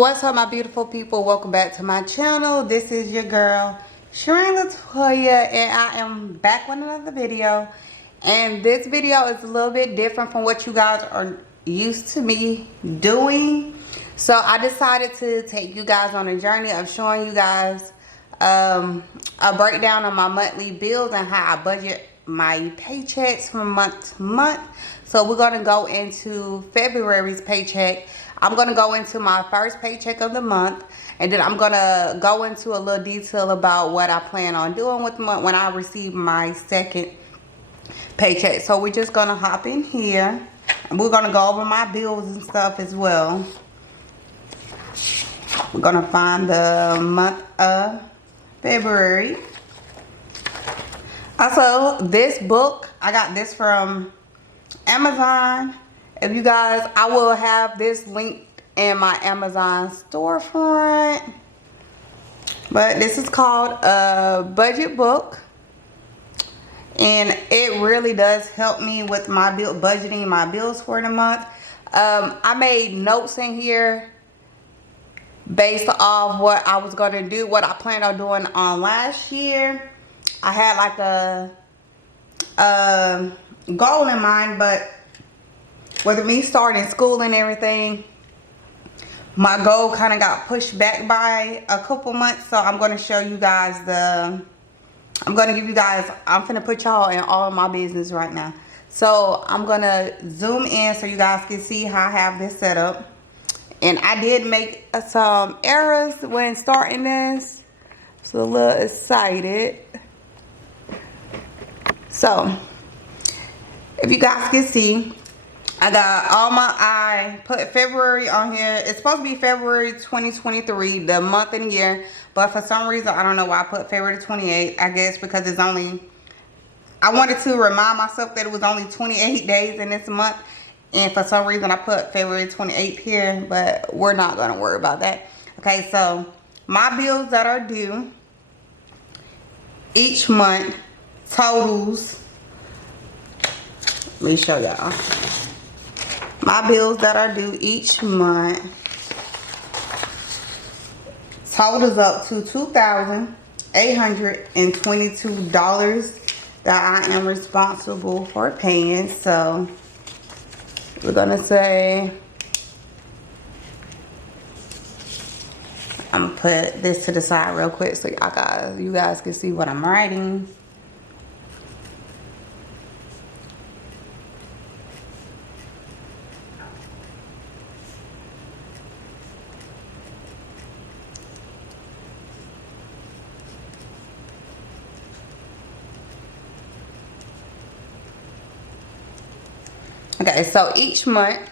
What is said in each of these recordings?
What's up, my beautiful people? Welcome back to my channel. This is your girl Sharaine Latoya, and I am back with another video. And this video is a little bit different from what you guys are used to me doing. So I decided to take you guys on a journey of showing you guys a breakdown of my monthly bills and how I budget my paychecks from month to month. So we're going to go into February's paycheck. I'm going to go into my first paycheck of the month, and then I'm going to go into a little detail about what I plan on doing with the month when I receive my second paycheck. So we're just going to hop in here, and we're going to go over my bills and stuff as well. We're going to find the month of February. Also, this book, I got this from Amazon. If you guys, I will have this linked in my Amazon storefront. But this is called a budget book. And it really does help me with my budgeting my bills for the month. I made notes in here based off what I was going to do, what I planned on doing on last year. I had like a goal in mind, but with me starting school and everything, my goal kind of got pushed back by a couple months. So I'm going to show you guys I'm going to give you guys, I'm going to put y'all in all of my business right now. So I'm going to zoom in so you guys can see how I have this set up. And I did make some errors when starting this, so a little excited. So if you guys can see, I got I put February on here. It's supposed to be February 2023, the month and year. But for some reason, I don't know why I put February 28th. I guess because it's only, I wanted to remind myself that it was only 28 days in this month. And for some reason, I put February 28th here. But we're not going to worry about that. Okay, so my bills that are due each month totals. Let me show y'all. My bills that are due each month totals up to $2,822 that I am responsible for paying. So we're gonna say, I'm gonna put this to the side real quick so you guys can see what I'm writing. Okay, so each month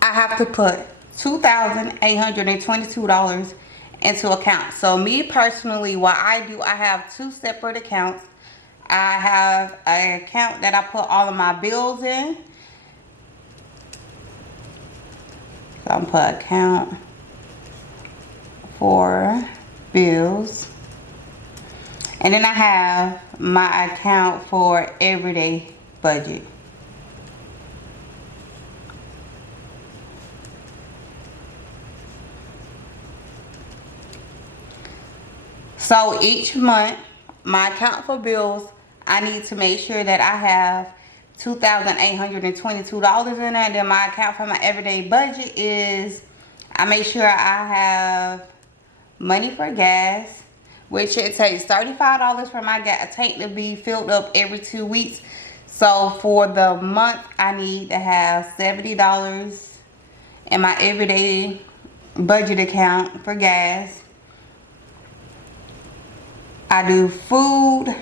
I have to put $2,822 into account. So me personally, what I do, I have two separate accounts. I have an account that I put all of my bills in. So I'm put account for bills. And then I have my account for everyday budget. So each month, my account for bills, I need to make sure that I have $2,822 in there. And then my account for my everyday budget is, I make sure I have money for gas, which it takes $35 for my gas tank to be filled up every 2 weeks. So for the month, I need to have $70 in my everyday budget account for gas. I do food.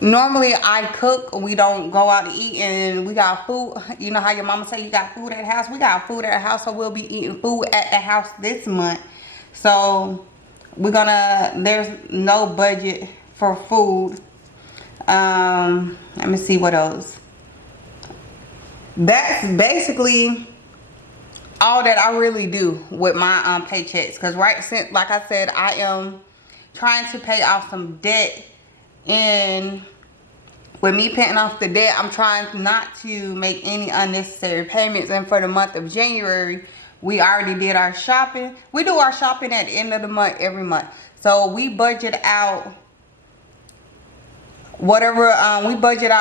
Normally I cook. We don't go out to eat, and we got food. You know how your mama say you got food at the house? We got food at the house, so we'll be eating food at the house this month. So there's no budget for food. Let me see what else. That's basically all that I really do with my paychecks. Because like I said, I am trying to pay off some debt, and with me paying off the debt, I'm trying not to make any unnecessary payments. And for the month of January, We already did our shopping. We do our shopping at the end of the month every month. So we budget out whatever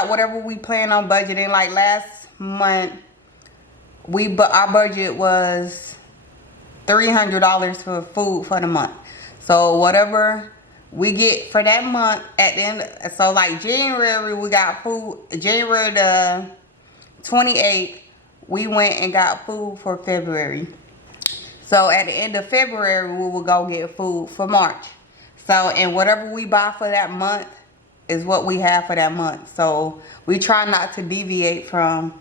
whatever we plan on budgeting. Like last month, our budget was $300 for food for the month. So whatever we get for that month at the end, so like January we got food. January the 28th, we went and got food for February. So at the end of February, we will go get food for March. So, and whatever we buy for that month is what we have for that month. So we try not to deviate from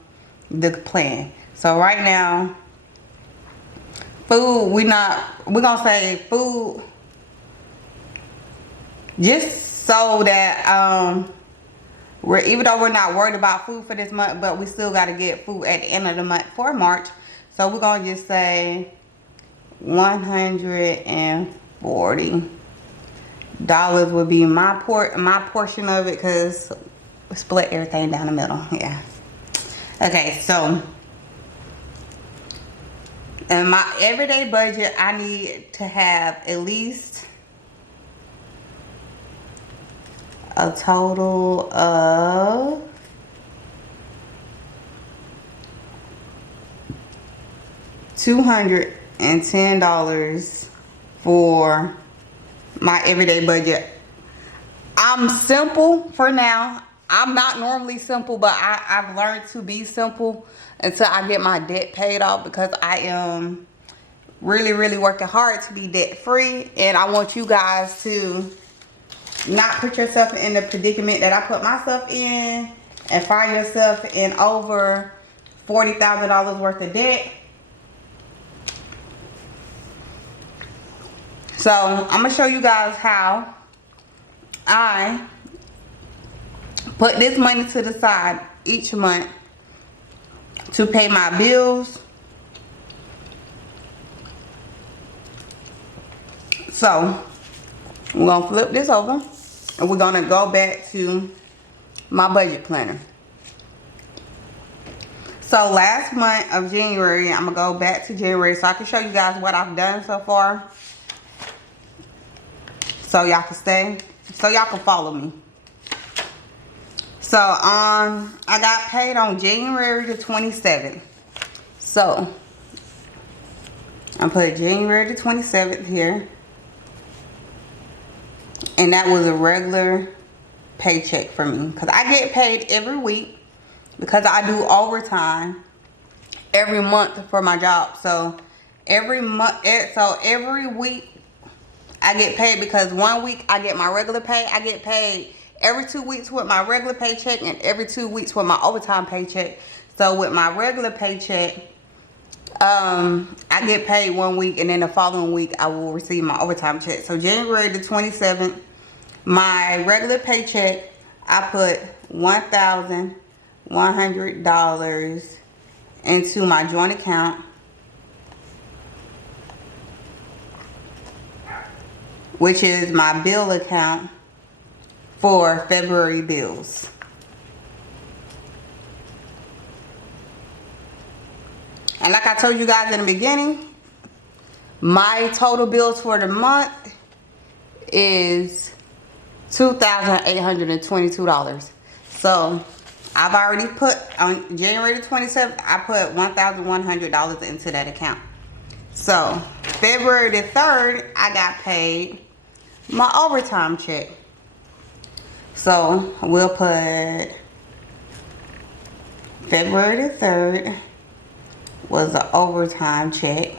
the plan. So right now, food, we're gonna say food just so that even though we're not worried about food for this month, but we still got to get food at the end of the month for March. So we're gonna just say $140 would be my portion of it, because we split everything down the middle. Yeah. Okay, so in my everyday budget, I need to have at least a total of $210 for my everyday budget. I'm simple for now. I'm not normally simple, but I've learned to be simple until I get my debt paid off, because I am really, really working hard to be debt free. And I want you guys to not put yourself in the predicament that I put myself in and find yourself in over $40,000 worth of debt. So I'm gonna show you guys how I put this money to the side each month to pay my bills. So we're gonna flip this over and we're gonna go back to my budget planner. So last month of January, I'm gonna go back to January so I can show you guys what I've done so far, so y'all can follow me. So I got paid on January the 27th. So I put January the 27th here, and that was a regular paycheck for me, because I get paid every week because I do overtime every month for my job. So every week I get paid, because 1 week I get my regular pay. I get paid every 2 weeks with my regular paycheck and every 2 weeks with my overtime paycheck. So with my regular paycheck, I get paid 1 week, and then the following week I will receive my overtime check. So January the 27th, my regular paycheck, I put $1,100 into my joint account, which is my bill account for February bills. And like I told you guys in the beginning, my total bills for the month is $2,822. So I've already put, on January the 27th, I put $1,100 into that account. So February the 3rd, I got paid my overtime check. So we'll put February the 3rd was an overtime check.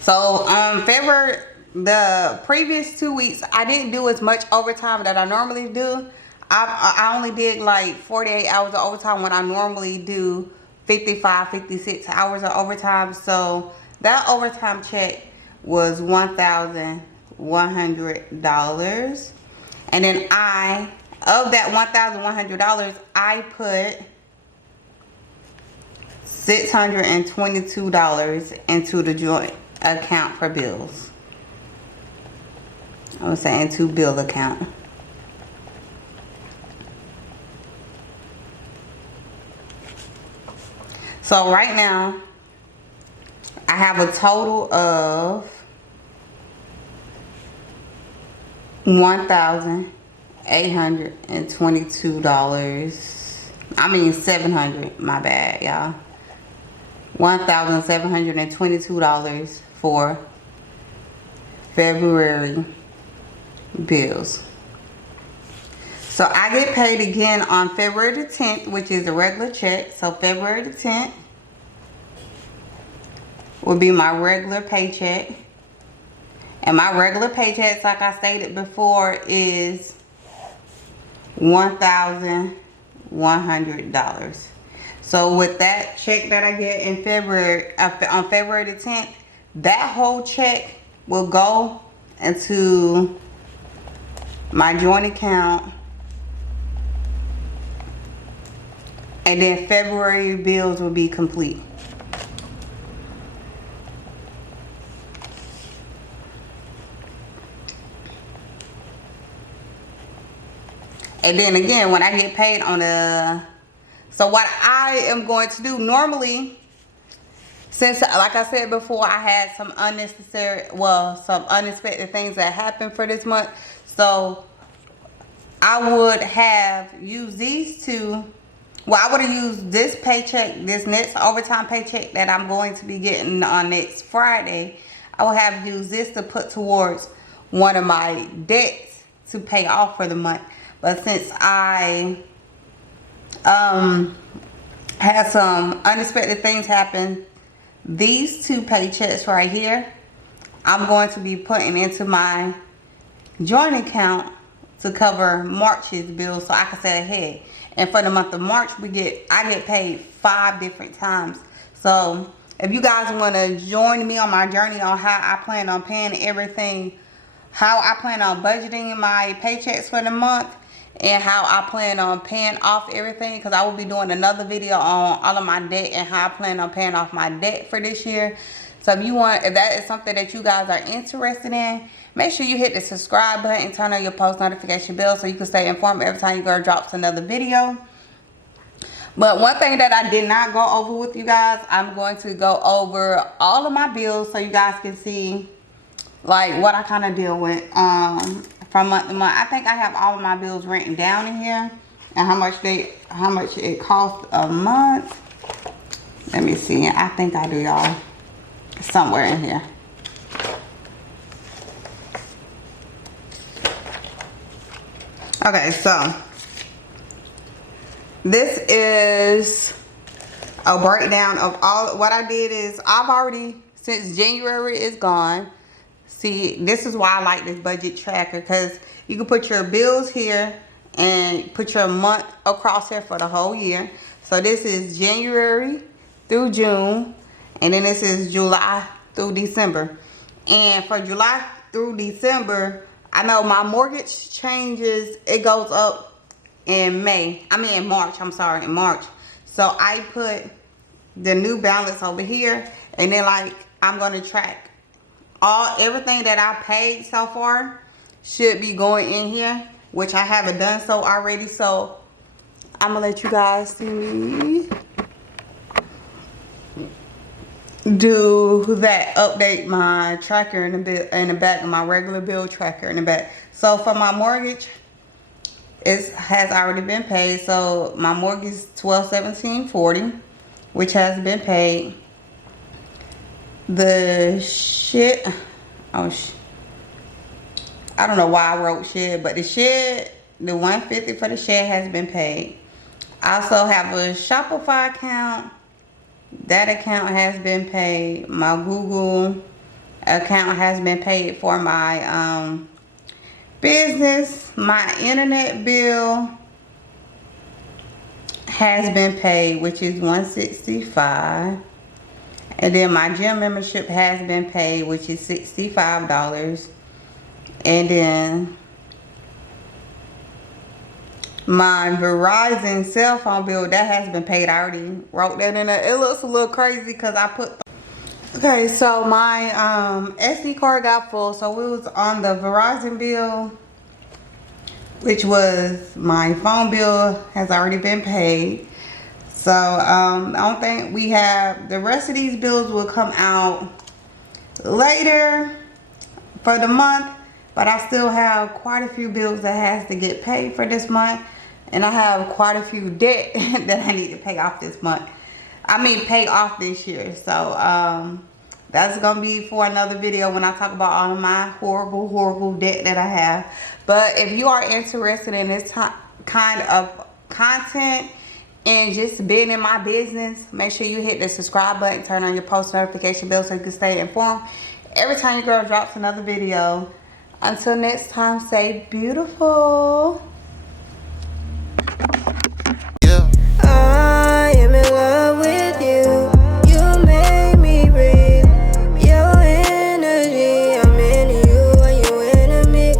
So February, the previous 2 weeks, I didn't do as much overtime that I normally do. I only did like 48 hours of overtime when I normally do 55, 56 hours of overtime. So that overtime check was $1,100. And then of that $1,100, I put $622 into the joint account for bills. I was saying to bill account. So right now, I have a total of $1,822. I mean $700. My bad, y'all. $1,722 for February bills. So I get paid again on February the 10th, which is a regular check. So February the 10th will be my regular paycheck. And my regular paycheck, like I stated before, is $1,100. So with that check that I get in February, on February the 10th, that whole check will go into my joint account. And then February bills will be complete. And then again, when I get paid on the... So what I am going to do normally, since like I said before, I had some some unexpected things that happened for this month. So I would have used these two. Well, I would have used this paycheck, this next overtime paycheck that I'm going to be getting on next Friday. I will have used this to put towards one of my debts to pay off for the month. But since I had some unexpected things happen, these two paychecks right here, I'm going to be putting into my joint account to cover March's bills so I can set ahead. And for the month of March, I get paid 5 different times. So if you guys want to join me on my journey on how I plan on paying everything, how I plan on budgeting my paychecks for the month, and how I plan on paying off everything, because I will be doing another video on all of my debt and how I plan on paying off my debt for this year. So if that is something that you guys are interested in, make sure you hit the subscribe button and turn on your post notification bell so you can stay informed every time your girl drops another video. But one thing that I did not go over with you guys, I'm going to go over all of my bills so you guys can see like what I kind of deal with from month to month. I think I have all of my bills written down in here and how much it costs a month. Let me see. I think I do, y'all. Somewhere in here. Okay, so this is a breakdown of all. What I did is I've already, since January is gone. See, this is why I like this budget tracker, because you can put your bills here and put your month across here for the whole year. So this is January through June, and then this is July through December. And for July through December, I know my mortgage changes, it goes up in March, I'm sorry, in March. So I put the new balance over here, and then like I'm gonna track everything that I paid so far should be going in here, which I haven't done so already. So I'm gonna let you guys see me do that, update my tracker in the back of my regular bill tracker in the back. So for my mortgage, it has already been paid. So my mortgage is $1,217.40, which has been paid. The shed, I don't know why I wrote shed, but the shed, the $150 for the shed has been paid. I also have a Shopify account. That account has been paid. My Google account has been paid for my business. My internet bill has been paid, which is $165. And then my gym membership has been paid, which is $65. And then my Verizon cell phone bill, that has been paid. I already wrote that in there. It looks a little crazy because I put Okay, so my SD card got full, so it was on the Verizon bill, which was my phone bill has already been paid. So I don't think we have, the rest of these bills will come out later for the month, but I still have quite a few bills that has to get paid for this month, and I have quite a few debt that I need to pay off this month. I mean pay off this year. So that's gonna be for another video when I talk about all of my horrible debt that I have. But if you are interested in this kind of content and just being in my business, make sure you hit the subscribe button, turn on your post notification bell so you can stay informed every time your girl drops another video. Until next time, stay beautiful.